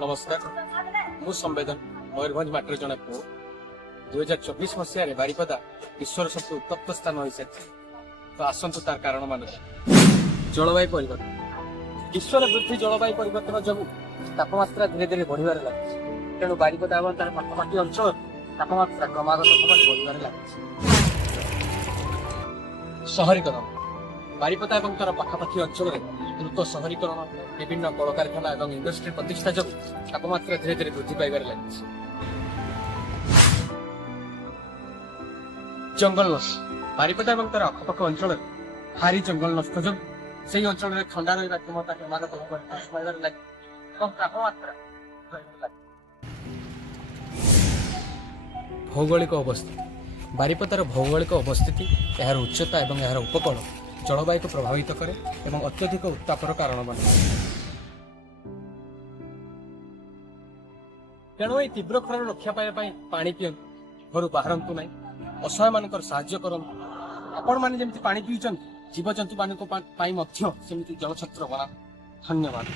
नमस्कार मु संवेदन मयूरभंज माटर जड़े पु 2024 मसीह बारिपदा विश्वर सबसे उत्तप्त स्थान हो सारी तो आसतु तार कारण मान जलवायु परिवर्तन विश्व वृद्धि जलवायु परिवर्तन जो तापमात्रा धीरे धीरे बढ़िबार लगे तेणु बारिपदा और तार पाखापाखि अंचल तापमात्रा क्रमागत भाव बढ़िबार लगे शहरीकरण बारिपदा और तार पाखापाखि अंचल द्रुत शहरीकरण विभिन्न कलकारखाना और इंडस्ट्री प्रतिष्ठा जो तापमात्रा धीरे धीरे वृद्धि पाइबार लगे जंगल नष्ट बारिपदा और तार आखपाख अंचल भारी जंगल नष्ट जो से अंचल ठंडा रहा क्षमता क्रमागत पाइबार लगे तापमात्रा भौगोलिक अवस्था बारिपदार भौगोलिक अवस्थिति यार उच्चता और यार उपकूल जलवायु को प्रभावित करे एवं अत्यधिक उत्तापर कारण बने तेणु ये तीव्र खरार रक्षा पाइबा पानी पियंतु घर बाहरतु ना असहाय मान साहाय्य करंतु आपण मैंने जमी पानी पीछे जीवजंतु मान जलछत्र बना धन्यवाद।